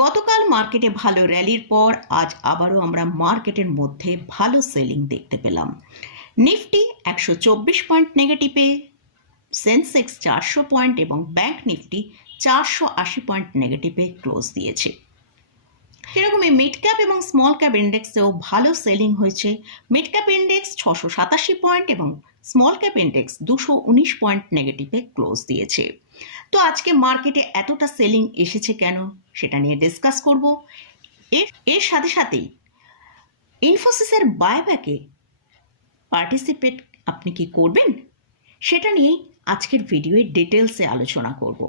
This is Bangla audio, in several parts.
গতকাল মার্কেটে ভালো র্যালির পর আজ আবারও আমরা মার্কেটের মধ্যে ভালো সেলিং দেখতে পেলাম। নিফটি একশো চব্বিশ পয়েন্ট নেগেটিভে, সেন্সেক্স চারশো পয়েন্ট এবং ব্যাংক নিফটি চারশো আশি পয়েন্ট নেগেটিভে ক্লোজ দিয়েছে। সেরকমই মিড ক্যাপ এবং স্মল ক্যাপ ইন্ডেক্সেও ভালো সেলিং হয়েছে। মিড ক্যাপ ইন্ডেক্স ছশো সাতাশি পয়েন্ট এবং স্মল ক্যাপ ইন্ডেক্স দুশো উনিশ পয়েন্ট নেগেটিভে ক্লোজ দিয়েছে। তো আজকে মার্কেটে এতটা সেলিং এসেছে কেন? সেটা নিয়ে ডিসকাস করব। এর এর সাথে সাথেই ইনফোসিসের বায়ব্যাকে পার্টিসিপেট আপনি কি করবেন? সেটা নিয়েই আজকের ভিডিওয়ে ডিটেলসে আলোচনা করব।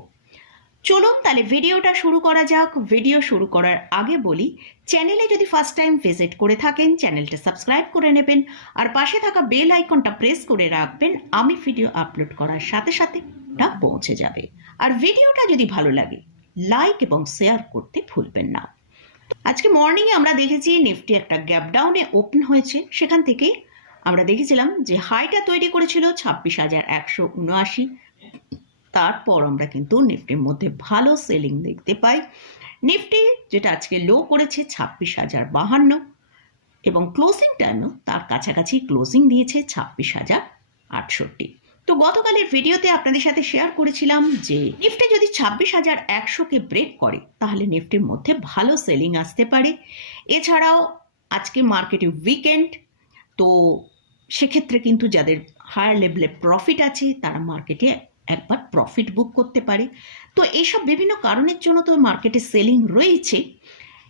চলুন তাহলে ভিডিওটা শুরু করা যাক। ভিডিও শুরু করার আগে বলি, চ্যানেলে যদি ফার্স্ট টাইম ভিজিট করে থাকেন, চ্যানেলটা সাবস্ক্রাইব করে নেবেন, আর পাশে থাকা বেল আইকনটা প্রেস করে রাখবেন, আমি ভিডিও আপলোড করার সাথে সাথে তা পৌঁছে যাবে। আর ভিডিওটা যদি ভালো লাগে লাইক এবং শেয়ার করতে ভুলবেন না। আজকে মর্নিংয়ে আমরা দেখেছি নিফটি একটা গ্যাপ ডাউনে ওপেন হয়েছে। সেখান থেকে আমরা দেখেছিলাম যে হাইটা তৈরি করেছিল ছাব্বিশ হাজার একশো উনআশি। তারপর আমরা কিন্তু নিফটির মধ্যে ভালো সেলিং দেখতে পাই। নিফটি যেটা আজকে লো করেছে ছাব্বিশ হাজার বাহান্ন এবং ক্লোজিং টাইমও তার কাছাকাছি ক্লোজিং দিয়েছে ছাব্বিশ হাজার আটষট্টি। তো গতকালের ভিডিওতে আপনাদের সাথে শেয়ার করেছিলাম যে নিফটি যদি ছাব্বিশ হাজার একশোকে ব্রেক করে, তাহলে নিফটির মধ্যে ভালো সেলিং আসতে পারে। এছাড়াও আজকে মার্কেটে উইকেন্ড তো সেক্ষেত্রে কিন্তু যাদের হায়ার লেভেলে প্রফিট আছে, তারা মার্কেটে একবার প্রফিট বুক করতে পারে। তো এইসব বিভিন্ন কারণের জন্য তো মার্কেটে সেলিং রয়েছে।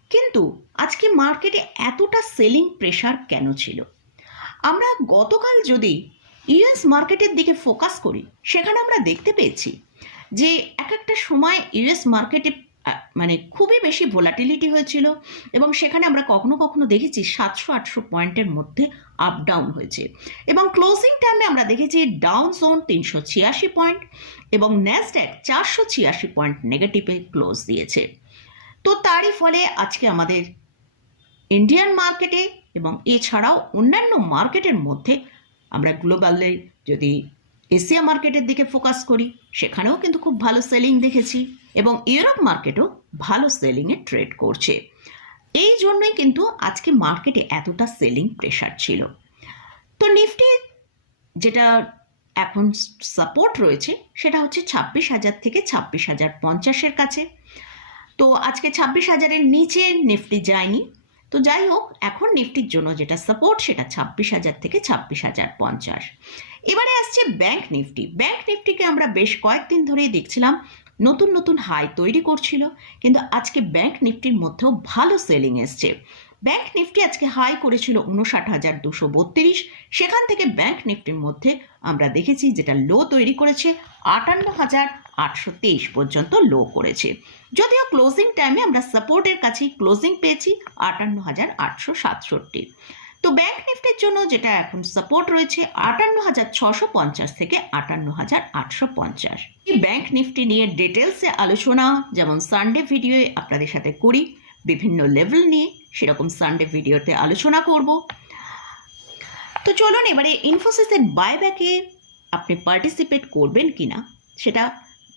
কিন্তু আজকে মার্কেটে এতটা সেলিং প্রেশার কেন ছিল? আমরা গতকাল যদি ইউএস মার্কেটের দিকে ফোকাস করি, সেখানে আমরা দেখতে পেয়েছি যে এক একটা সময় ইউএস মার্কেটে মানে খুবই বেশি ভোলাটিলিটি হয়েছিল এবং সেখানে আমরা কখনো কখনো দেখেছি সাতশো আটশো পয়েন্টের মধ্যে আপ ডাউন হয়েছে। এবং ক্লোজিং টাইমে আমরা দেখেছি ডাউন জোন তিনশো ছিয়াশি পয়েন্ট এবং ন্যাসড্যাক চারশো ছিয়াশি পয়েন্ট নেগেটিভে ক্লোজ দিয়েছে। তো তারই ফলে আজকে আমাদের ইন্ডিয়ান মার্কেটে এবং এছাড়াও অন্যান্য মার্কেটের মধ্যে আমরা গ্লোবালে যদি এশিয়া মার্কেটের দিকে ফোকাস করি, সেখানেও কিন্তু খুব ভালো সেলিং দেখেছি। এবং ইউরোপ মার্কেটও ভালো সেলিংয়ে ট্রেড করছে। এই জন্যই কিন্তু আজকে মার্কেটে এতটা সেলিং প্রেশার ছিল। তো নিফটি যেটা এখন সাপোর্ট রয়েছে, সেটা হচ্ছে ছাব্বিশ হাজার থেকে ছাব্বিশ হাজার পঞ্চাশের কাছে। তো আজকে ছাব্বিশ হাজারের নিচে নিফটি যায়নি। তো যাই হোক, এখন নিফটির জন্য যেটা সাপোর্ট, সেটা ছাব্বিশ হাজার থেকে ছাব্বিশ হাজার পঞ্চাশ। এবারে আসছে ব্যাংক নিফটি। ব্যাংক নিফটিকে আমরা বেশ কয়েকদিন ধরেই দেখছিলাম। নতুন নতুন হাই তৈরি করছিল, কিন্তু আজকে ব্যাংক নিফটির মধ্যেও ভালো সেলিং এসছে। ব্যাংক নিফটি আজকে হাই করেছিল উনষাট হাজার দুশো বত্রিশ, সেখান থেকে ব্যাংক নিফটির মধ্যে আমরা দেখেছি যেটা লো তৈরি করেছে, আটান্ন হাজার আটশো তেইশ পর্যন্ত লো করেছে। যদিও ক্লোজিং টাইমে আমরা সাপোর্টের কাছেই ক্লোজিং পেয়েছি, আটান্ন হাজার আটশো সাতষট্টি। তো ব্যাংক নিফটির জন্য যেটা এখন সাপোর্ট রয়েছে আটান্ন হাজার ছশো পঞ্চাশ থেকে আটান্ন হাজার আটশো পঞ্চাশ। এই ব্যাংক নিফটি নিয়ে ডিটেলসে আলোচনা, যেমন সানডে ভিডিওয়ে আপনাদের সাথে করি, বিভিন্ন লেভেল নিয়ে সেরকম সানডে ভিডিওতে আলোচনা করব। তো চলুন এবারে ইনফোসিসের বাইব্যাকে আপনি পার্টিসিপেট করবেন কিনা, সেটা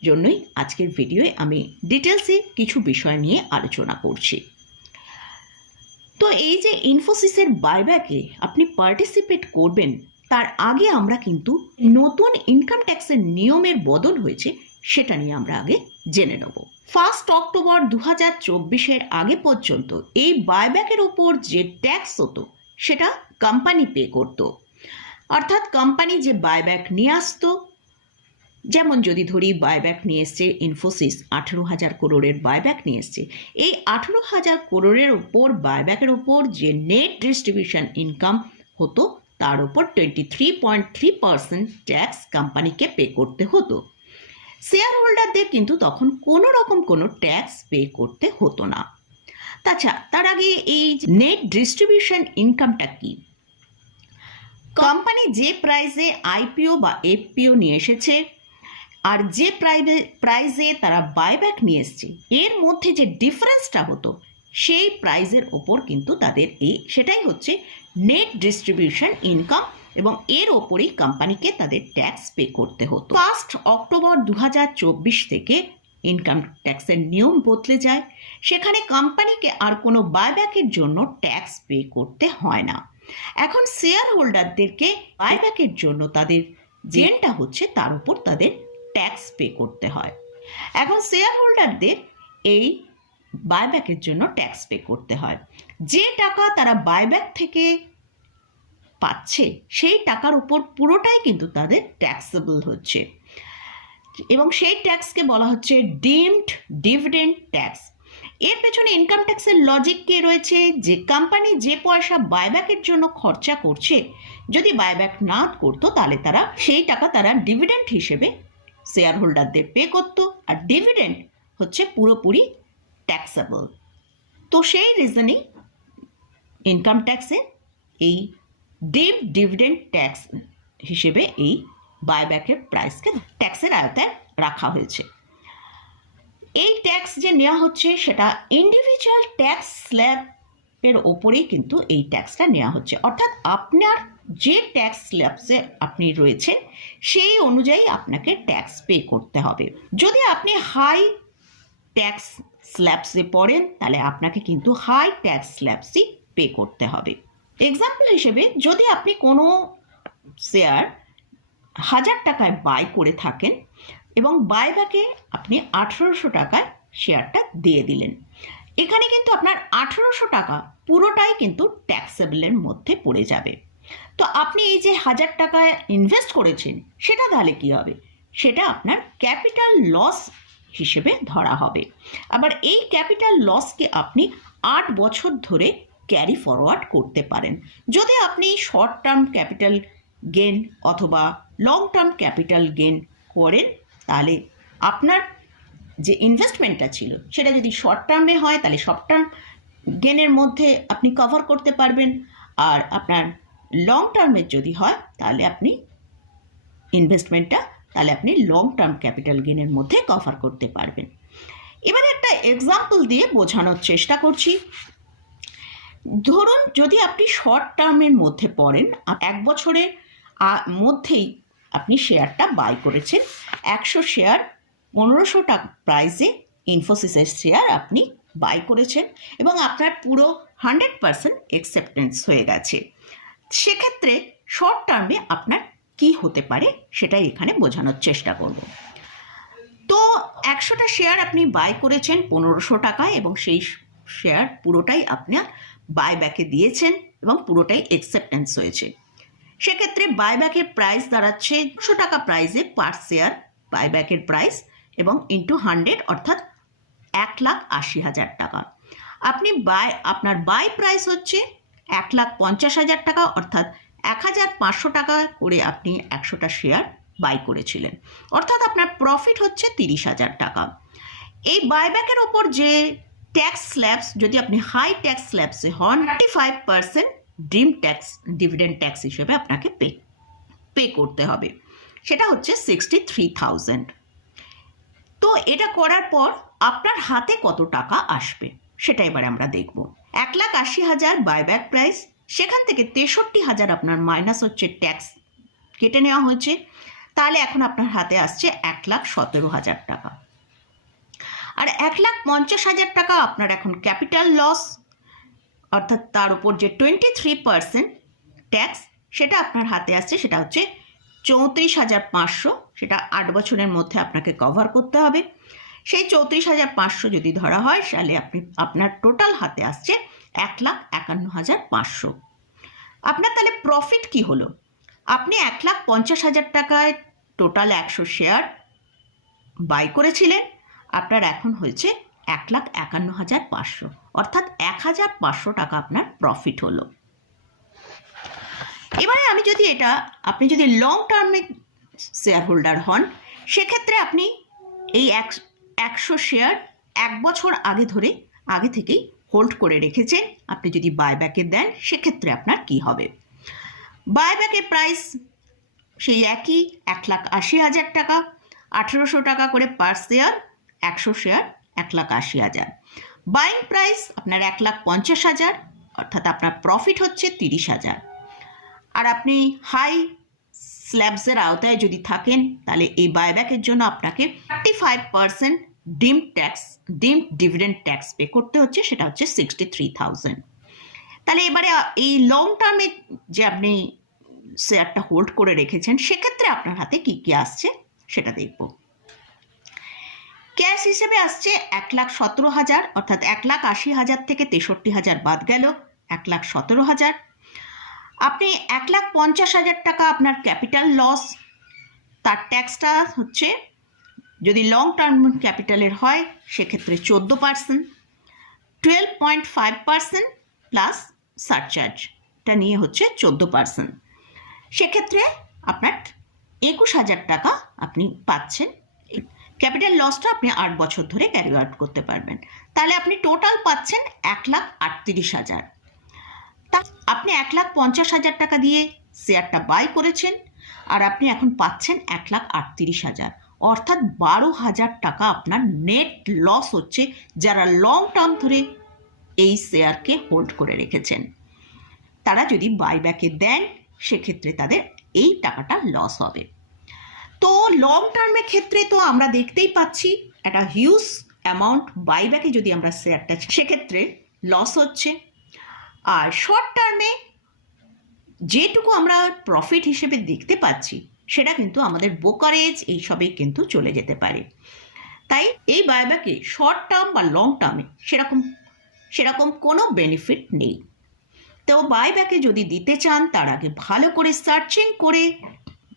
জন্যই আজকের ভিডিওয়ে আমি ডিটেলসে কিছু বিষয় নিয়ে আলোচনা করছি। তো এই যে ইনফোসিসের বাইব্যাকে আপনি পার্টিসিপেট করবেন, তার আগে আমরা কিন্তু নতুন ইনকাম ট্যাক্সের নিয়মের বদল হয়েছে, সেটা নিয়ে আমরা আগে জেনে নেব। ফার্স্ট অক্টোবর দু হাজার চব্বিশের আগে পর্যন্ত এই বাইব্যাকের ওপর যে ট্যাক্স হতো, সেটা কোম্পানি পে করত। অর্থাৎ কোম্পানি যে বাইব্যাক নিয়ে আসতো যেমন যদি ধরি বাইব্যাক নিয়ে এসছে ইনফোসিস আঠেরো হাজার করোড়ের বাইব্যাক নিয়ে এসছে। এই আঠেরো হাজার করোড়ের ওপর বাইব্যাকের ওপর যে নেট ডিস্ট্রিবিউশন ইনকাম হতো, তার ওপর twenty three point three percent tax কোম্পানিকে পে করতে হতো। শেয়ার হোল্ডারদের কিন্তু তখন কোনো রকম কোনো ট্যাক্স পে করতে হতো না। তাছাড়া, তার আগে এই নেট ডিস্ট্রিবিউশন ইনকামটা কি? কোম্পানি যে প্রাইসে আইপিও বা এফপিও নিয়ে এসেছে আর যে প্রাইজে তারা বাইব্যাক নিয়ে এসছে, এর মধ্যে যে ডিফারেন্সটা হতো, সেই প্রাইজের ওপর কিন্তু তাদের এই, সেটাই হচ্ছে নেট ডিস্ট্রিবিউশন ইনকাম এবং এর ওপরেই কোম্পানিকে তাদের ট্যাক্স পে করতে হতো। ফার্স্ট অক্টোবর দু হাজার চব্বিশ থেকে ইনকাম ট্যাক্সের নিয়ম বদলে যায়, সেখানে কোম্পানিকে আর কোনো বাইব্যাকের জন্য ট্যাক্স পে করতে হয় না। এখন শেয়ার হোল্ডারদেরকে বাইব্যাকের জন্য তাদের জেনটা হচ্ছে তার উপর তাদের ট্যাক্স পে করতে হয়। এখন শেয়ার হোল্ডারদের এই বাইব্যাকের জন্য ট্যাক্স পে করতে হয়। যে টাকা তারা বাইব্যাক থেকে পাচ্ছে, সেই টাকার উপর পুরোটাই কিন্তু তাদের ট্যাক্সেবল হচ্ছে। এবং সেই ট্যাক্সকে বলা হচ্ছে ডিমড ডিভিডেন্ড ট্যাক্স এর পেছনে ইনকাম ট্যাক্সের লজিক কে রয়েছে? যে কোম্পানি যে পয়সা বাইব্যাকের জন্য খরচা করছে, যদি বাইব্যাক না করতো, তাহলে তারা, সেই টাকা তারা ডিভিডেন্ড হিসেবে শেয়ার হোল্ডারদের পে করতো আর ডিভিডেন্ড হচ্ছে পুরোপুরি ট্যাক্সেবল তো সেই রিজনেই ইনকাম ট্যাক্সে এই ডিভ ডিভিডেন্ড ট্যাক্স হিসেবে এই বাইব্যাকের প্রাইসকে ট্যাক্সের আয়তায় রাখা হয়েছে। এই ট্যাক্স যে নেওয়া হচ্ছে সেটা ইন্ডিভিজুয়াল ট্যাক্স স্ল্যাবের ওপরেই কিন্তু এই ট্যাক্সটা নেওয়া হচ্ছে। অর্থাৎ আপনার যে ট্যাক্স স্ল্যাবসে আপনি রয়েছেন, সেই অনুযায়ী আপনাকে ট্যাক্স পে করতে হবে। যদি আপনি হাই ট্যাক্স স্ল্যাবসে পড়েন, তাহলে আপনাকে কিন্তু হাই ট্যাক্স স্ল্যাবসই পে করতে হবে। এক্সাম্পল হিসেবে, যদি আপনি কোনো শেয়ার হাজার টাকায় বাই করে থাকেন এবং বাইব্যাকে আপনি আঠেরোশো টাকায় শেয়ারটা দিয়ে দিলেন, এখানে কিন্তু আপনার আঠেরোশো টাকা পুরোটাই কিন্তু ট্যাক্সেবলের মধ্যে পড়ে যাবে। তো আপনি এই যে হাজার টাকা ইনভেস্ট করেছেন, সেটা তাহলে কী হবে? সেটা আপনার ক্যাপিটাল লস হিসেবে ধরা হবে। আবার এই ক্যাপিটাল লসকে আপনি আট বছর ধরে ক্যারি ফরওয়ার্ড করতে পারেন। যদি আপনি শর্ট টার্ম ক্যাপিটাল গেন অথবা লং টার্ম ক্যাপিটাল গেন করেন, তাহলে আপনার যে ইনভেস্টমেন্টটা ছিল, সেটা যদি শর্ট টার্মে হয়, তাহলে শর্ট টার্ম গেনের মধ্যে আপনি কভার করতে পারবেন। আর আপনার লং টার্মের যদি হয়, তাহলে আপনি ইনভেস্টমেন্টটা তাহলে আপনি লং টার্ম ক্যাপিটাল গেনের মধ্যে কভার করতে পারবেন। এবারে একটা এক্সাম্পল দিয়ে বোঝানোর চেষ্টা করছি। ধরুন যদি আপনি শর্ট টার্মের মধ্যে পড়েন এক বছরের মধ্যেই আপনি শেয়ারটা বাই করেছেন। একশো শেয়ার পনেরোশো টাকা প্রাইসে ইনফোসিসের শেয়ার আপনি বাই করেছেন এবং আপনার পুরো হান্ড্রেড পারসেন্ট অ্যাকসেপ্টেন্স হয়ে গেছে। সেক্ষেত্রে শর্ট টার্মে আপনার কি হতে পারে সেটাই এখানে বোঝানোর চেষ্টা করব। তো একশোটা শেয়ার আপনি বাই করেছেন পনেরোশো টাকায় এবং সেই শেয়ার পুরোটাই আপনার বাই ব্যাকে দিয়েছেন এবং পুরোটাই অ্যাকসেপ্টেন্স হয়েছে। সেক্ষেত্রে বাইব্যাকের প্রাইস দাঁড়াচ্ছে দুশো টাকা প্রাইসে পার শেয়ার বাইব্যাকের প্রাইস এবং ইন্টু হান্ড্রেড অর্থাৎ এক লাখ আশি হাজার টাকা। আপনি বাই আপনার বাই প্রাইস হচ্ছে এক লাখ পঞ্চাশ হাজার টাকা, অর্থাৎ এক হাজার পাঁচশো টাকা করে আপনি একশোটা শেয়ার বাই করেছিলেন। অর্থাৎ আপনার প্রফিট হচ্ছে তিরিশ হাজার টাকা। এই বাইব্যাকের ওপর যে ট্যাক্স স্ল্যাবস যদি আপনি হাই ট্যাক্স স্ল্যাবসে হন থার্টি ফাইভ পার্সেন্ট ড্রিম ট্যাক্স ডিভিডেন্ড ট্যাক্স হিসেবে আপনাকে পে পে করতে হবে। সেটা হচ্ছে সিক্সটি থ্রি থাউজেন্ড তো এটা করার পর আপনার হাতে কত টাকা আসবে, সেটা এবারে আমরা দেখব। এক লাখ আশি হাজার বাইব্যাক প্রাইস সেখান থেকে তেষট্টি হাজার আপনার মাইনাস হচ্ছে ট্যাক্স কেটে নেওয়া হয়েছে। তাহলে এখন আপনার হাতে আসছে এক লাখ সতেরো হাজার টাকা। আর এক লাখ পঞ্চাশ হাজার টাকা আপনার এখন ক্যাপিটাল লস অর্থাৎ তার উপর যে টোয়েন্টি থ্রি পার্সেন্ট ট্যাক্স সেটা আপনার হাতে আসছে, সেটা হচ্ছে চৌত্রিশ হাজার পাঁচশো, সেটা আট বছরের মধ্যে আপনাকে কভার করতে হবে। সেই চৌত্রিশ হাজার পাঁচশো যদি ধরা হয়, তাহলে আপনি, আপনার টোটাল হাতে আসছে এক লাখ একান্ন হাজার পাঁচশো। আপনার তাহলে প্রফিট কি হলো? আপনি এক লাখ পঞ্চাশ হাজার টাকায় টোটাল একশো শেয়ার বাই করেছিলেন, আপনার এখন হয়েছে এক লাখ একান্ন হাজার পাঁচশো। অর্থাৎ এক হাজার পাঁচশো টাকা আপনার প্রফিট হলো। এবারে আমি যদি এটা, আপনি যদি লং টার্মে শেয়ার হোল্ডার হন, সেক্ষেত্রে আপনি এই এক একশো শেয়ার এক বছর আগে ধরে আগে থেকেই হোল্ড করে রেখেছেন। আপনি যদি বাইব্যাকে দেন, সেক্ষেত্রে আপনার কি হবে? বাইব্যাকের প্রাইস সেই একই, এক লাখ আশি হাজার টাকা, আঠেরোশো টাকা করে পার শেয়ার একশো শেয়ার, এক লাখ আশি হাজার। বাইং প্রাইস আপনার এক লাখ পঞ্চাশ হাজার, অর্থাৎ আপনার প্রফিট হচ্ছে তিরিশ হাজার। আর আপনি হাই স্ল্যাবসের আওতায় যদি থাকেন, তাহলে এই বাইব্যাকের জন্য আপনাকে thirty five percent deemed tax, deemed dividend tax pay করতে হচ্ছে, সেটা হচ্ছে সিক্সটি থ্রি থাউজেন্ড তাহলে এবারে এই লং টার্মে যে আপনি শেয়ারটা হোল্ড করে রেখেছেন, সেক্ষেত্রে আপনার হাতে কি কি আসছে, সেটা দেখব। ক্যাশ হিসেবে আসছে এক লাখ সতেরো হাজার, অর্থাৎ এক লাখ আশি হাজার থেকে তেষট্টি হাজার বাদ গেল, এক লাখ সতেরো হাজার। আপনি এক লাখ পঞ্চাশ হাজার টাকা আপনার ক্যাপিটাল লস তার ট্যাক্সটা হচ্ছে যদি লং টার্ম ক্যাপিটালের হয়, সেক্ষেত্রে চোদ্দ percent twelve point five percent plus সারচার্জটা নিয়ে হচ্ছে চোদ্দ পার্সেন্ট সেক্ষেত্রে আপনার একুশ হাজার টাকা আপনি পাচ্ছেন। ক্যাপিটাল লসটা আপনি আট বছর ধরে ক্যারি আউট করতে পারবেন। তাহলে আপনি টোটাল পাচ্ছেন এক লাখ আটত্রিশ হাজার। তা আপনি এক লাখ পঞ্চাশ হাজার টাকা দিয়ে শেয়ারটা বাই করেছেন, আর আপনি এখন পাচ্ছেন এক লাখ আটত্রিশ হাজার। অর্থাৎ বারো হাজার টাকা আপনার নেট লস হচ্ছে যারা লং টার্ম ধরে এই শেয়ারকে হোল্ড করে রেখেছেন। তারা যদি বাইব্যাকে দেন, সেক্ষেত্রে তাদের এই টাকাটা লস হবে। তো লং টার্মের ক্ষেত্রে তো আমরা দেখতেই পাচ্ছি একটা হিউজ অ্যামাউন্ট বাইব্যাকে যদি আমরা শেয়ারটা সেক্ষেত্রে লস হচ্ছে। আর শর্ট টার্মে যেটুকু আমরা প্রফিট হিসেবে দেখতে পাচ্ছি সেটা কিন্তু আমাদের বোকারেজ এইসবেই কিন্তু চলে যেতে পারে। তাই এই বায়ব্যাকে শর্ট টার্ম বা লং টার্মে সেরকম সেরকম কোনো বেনিফিট নেই। তো বাইব্যাকে যদি দিতে চান, তার আগে ভালো করে সার্চিং করে,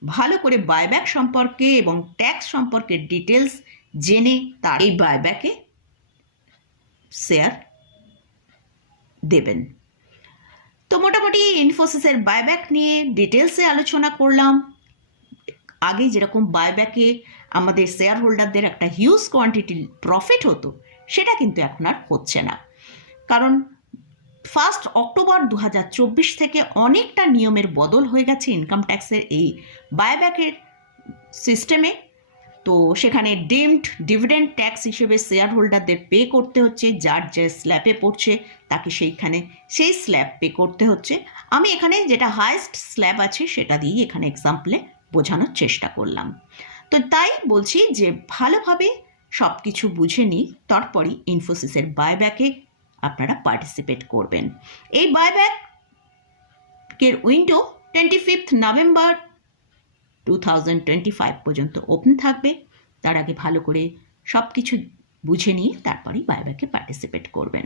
ভালো করে বাইব্যাক সম্পর্কে এবং ট্যাক্স সম্পর্কে ডিটেলস জেনে তার এই বাইব্যাকে শেয়ার দেবেন। তো মোটামুটি ইনফোসিসের বাইব্যাক নিয়ে ডিটেলসে আলোচনা করলাম। আগে যেরকম বাইব্যাকে আমাদের শেয়ার হোল্ডারদের একটা হিউজ কোয়ান্টিটি প্রফিট হতো, সেটা কিন্তু এখন আর হচ্ছে না। কারণ ফার্স্ট অক্টোবর দু হাজার চব্বিশ থেকে অনেকটা নিয়মের বদল হয়ে গেছে ইনকাম ট্যাক্সের এই বায়ব্যাকের সিস্টেমে তো সেখানে ডিমড ডিভিডেন্ড ট্যাক্স হিসেবে শেয়ার হোল্ডারদের পে করতে হচ্ছে, যার যে স্ল্যাবে পড়ছে তাকে সেইখানে সেই স্ল্যাব পে করতে হচ্ছে। আমি এখানে যেটা হায়েস্ট স্ল্যাব আছে সেটা দিয়েই এখানে এক্সাম্পলে বোঝানোর চেষ্টা করলাম। তো তাই বলছি যে ভালোভাবে সব কিছু বুঝে নিই, তারপরই ইনফোসিসের বায়ব্যাকে আপনারা পার্টিসিপেট করবেন। এই বাইব্যাকের window twenty fifth November two thousand twenty five পর্যন্ত ওপেন থাকবে। তার আগে ভালো করে সব কিছু বুঝে নিয়ে তারপরেই বাইব্যাকে পার্টিসিপেট করবেন।